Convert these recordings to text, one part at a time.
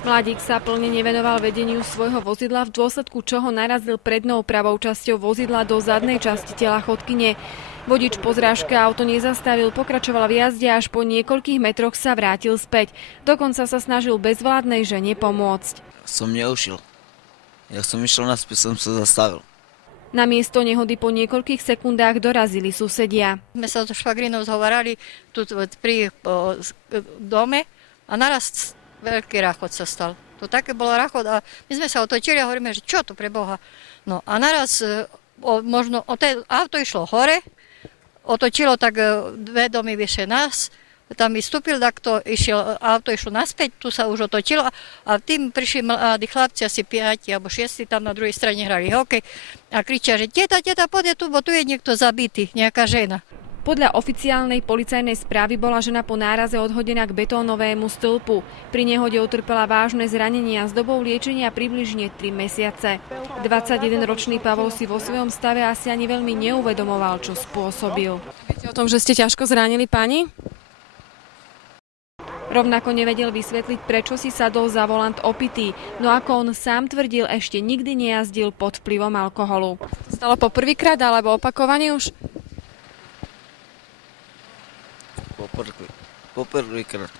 Mladík sa plne nevenoval vedeniu svojho vozidla, v dôsledku čoho narazil prednou pravou časťou vozidla do zadnej časti tela chodkyne. Vodič po zrážke auto nezastavil, pokračoval v jazde a až po niekoľkých metroch sa vrátil späť. Dokonca sa snažil bezvládnej žene pomôcť. Som neušiel. Ja som išiel naspäť, som sa zastavil. Na miesto nehody po niekoľkých sekundách dorazili susedia. My sa so švagrinou zhovarali tu pri dome a naraz veľký rachot sa stal. To také bolo rachot a my sme sa otočili a hovoríme, že čo to pre Boha. No a naraz možno auto išlo hore, otočilo tak 2 domy vyššie nás, tam vystúpil, tak to auto išlo naspäť, tu sa už otočilo a tým prišli mladí chlapci, asi 5 alebo 6, tam na druhej strane hrali hokej a kričia, že teta, poď tu, bo tu je niekto zabitý, nejaká žena. Podľa oficiálnej policajnej správy bola žena po náraze odhodená k betónovému stĺpu. Pri nehode utrpela vážne zranenia s dobou liečenia približne 3 mesiace. 21-ročný Pavol si vo svojom stave asi ani veľmi neuvedomoval, čo spôsobil. Viete o tom, že ste ťažko zranili pani? Rovnako nevedel vysvetliť, prečo si sadol za volant opitý, no ako on sám tvrdil, ešte nikdy nejazdil pod vplyvom alkoholu. Stalo po prvýkrát alebo opakovane už? Po prvýkrát.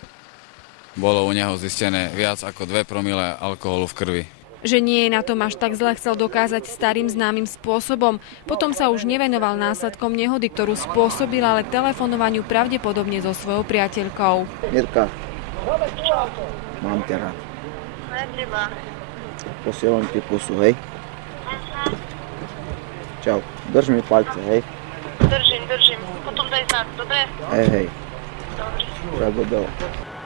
Bolo u neho zistené viac ako 2 promile alkoholu v krvi. Že nie je na tom až tak zle, chcel dokázať starým známym spôsobom. Potom sa už nevenoval následkom nehody, ktorú spôsobil, ale telefonovaniu pravdepodobne so svojou priateľkou. Mirka, mám ťa rád. Posielam ti pusu, hej? Čau, drž mi palce, hej? Držím. Potom daj znak, dobre? Hej. Dobre.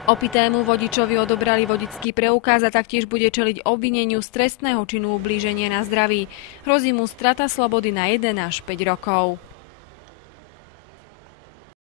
Opitému vodičovi odobrali vodický preukaz a taktiež bude čeliť obvineniu z trestného činu ublíženia na zdraví. Hrozí mu strata slobody na 1 až 5 rokov.